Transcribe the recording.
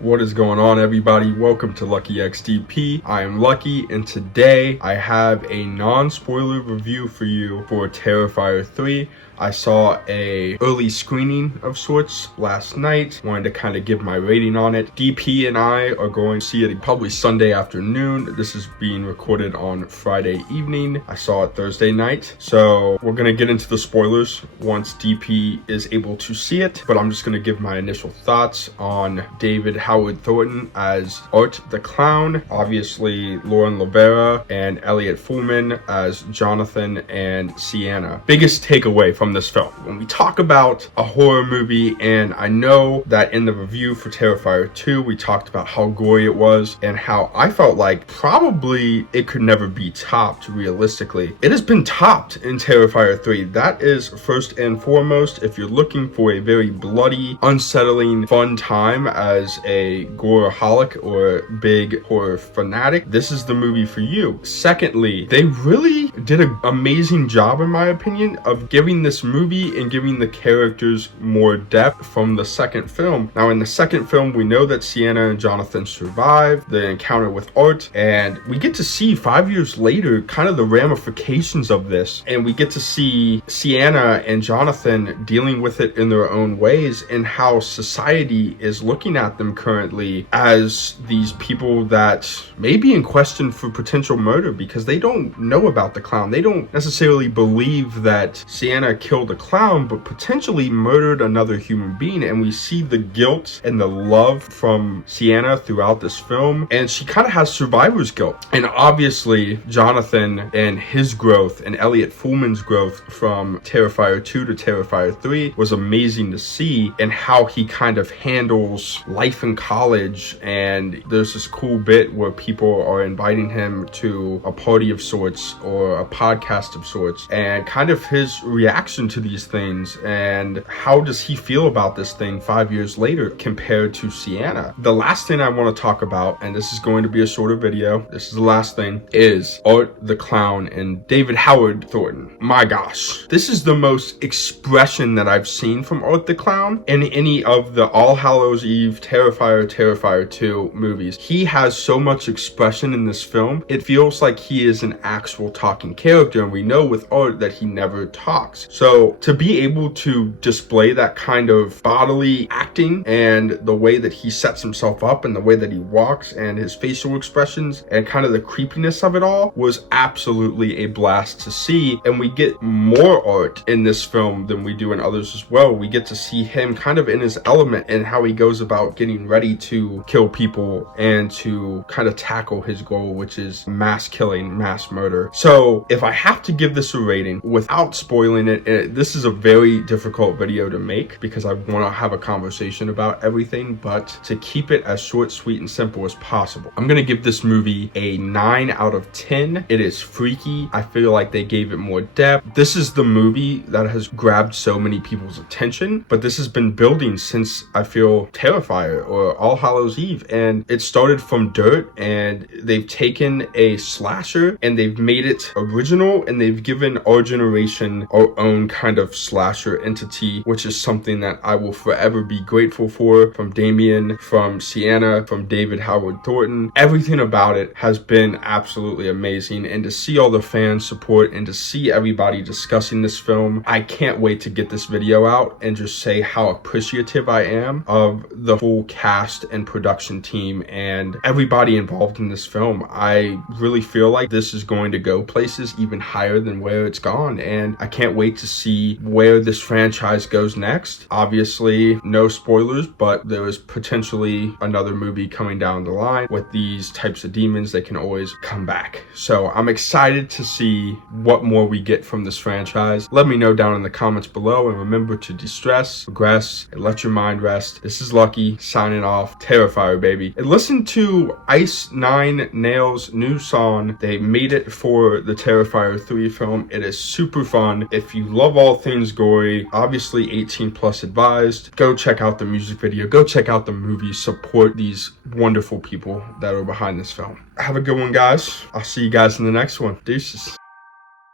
What is going on, everybody? Welcome to Lucky XDP. I am Lucky, and today I have a non-spoiler review for you for Terrifier 3. I saw a early screening of sorts last night. Wanted to kind of give my rating on it. DP and I are going to see it probably Sunday afternoon. This is being recorded on Friday evening. I saw it Thursday night. So we're going to get into the spoilers once DP is able to see it. But I'm just going to give my initial thoughts on David Howard Thornton as Art the Clown. Obviously, Lauren Lavera and Elliot Fullman as Jonathan and Sienna. Biggest takeaway from this film. When we talk about a horror movie, and I know that in the review for Terrifier 2, we talked about how gory it was and how I felt like probably it could never be topped realistically. It has been topped in Terrifier 3. That is first and foremost. If you're looking for a very bloody, unsettling, fun time as a goreaholic or big horror fanatic, this is the movie for you. Secondly, they really did an amazing job, in my opinion, of giving this movie and giving the characters more depth from the second film. Now, in the second film, we know that Sienna and Jonathan survive the encounter with Art, and we get to see 5 years later kind of the ramifications of this, and we get to see Sienna and Jonathan dealing with it in their own ways, and how society is looking at them currently as these people that may be in question for potential murder because they don't know about the clown. They don't necessarily believe that Sienna killed a clown, but potentially murdered another human being. And we see the guilt and the love from Sienna throughout this film, and she kind of has survivor's guilt. And obviously Jonathan and his growth and Elliot Fullman's growth from Terrifier 2 to Terrifier 3 was amazing to see, and how he kind of handles life in college. And there's this cool bit where people are inviting him to a party of sorts or a podcast of sorts, and kind of his reaction to these things, and how does he feel about this thing 5 years later compared to Sienna. The last thing I want to talk about, and this is going to be a shorter video, this is the last thing, is Art the Clown and David Howard Thornton. My gosh, this is the most expression that I've seen from Art the Clown in any of the All Hallows Eve, Terrifier 2 movies. He has so much expression in this film. It feels like he is an actual talking character, and we know with Art that he never talks. So to be able to display that kind of bodily acting and the way that he sets himself up and the way that he walks and his facial expressions and kind of the creepiness of it all was absolutely a blast to see. And we get more Art in this film than we do in others as well. We get to see him kind of in his element and how he goes about getting ready to kill people and to kind of tackle his goal, which is mass killing, mass murder. So if I have to give this a rating without spoiling it, this is a very difficult video to make because I want to have a conversation about everything, but to keep it as short, sweet, and simple as possible, I'm going to give this movie a 9 out of 10. It is freaky. I feel like they gave it more depth. This is the movie that has grabbed so many people's attention, but this has been building since, I feel, Terrifier or All Hallows Eve, and it started from dirt, and they've taken a slasher and they've made it original, and they've given our generation our own kind of slasher entity, which is something that I will forever be grateful for, from Damien, from Sienna, from David Howard Thornton. Everything about it has been absolutely amazing, and to see all the fan support and to see everybody discussing this film, I can't wait to get this video out and just say how appreciative I am of the full cast and production team and everybody involved in this film. I really feel like this is going to go places even higher than where it's gone, and I can't wait to see where this franchise goes next. Obviously, no spoilers, but there is potentially another movie coming down the line. With these types of demons, they can always come back. So I'm excited to see what more we get from this franchise. Let me know down in the comments below, and remember to de-stress, progress, and let your mind rest. This is Lucky, signing off. Terrifier, baby. And listen to Ice Nine Nails' new song. They made it for the Terrifier 3 film. It is super fun. If you love all things gory, obviously 18 plus advised, go check out the music video, go check out the movie, support these wonderful people that are behind this film. Have a good one, guys. I'll see you guys in the next one. Deuces.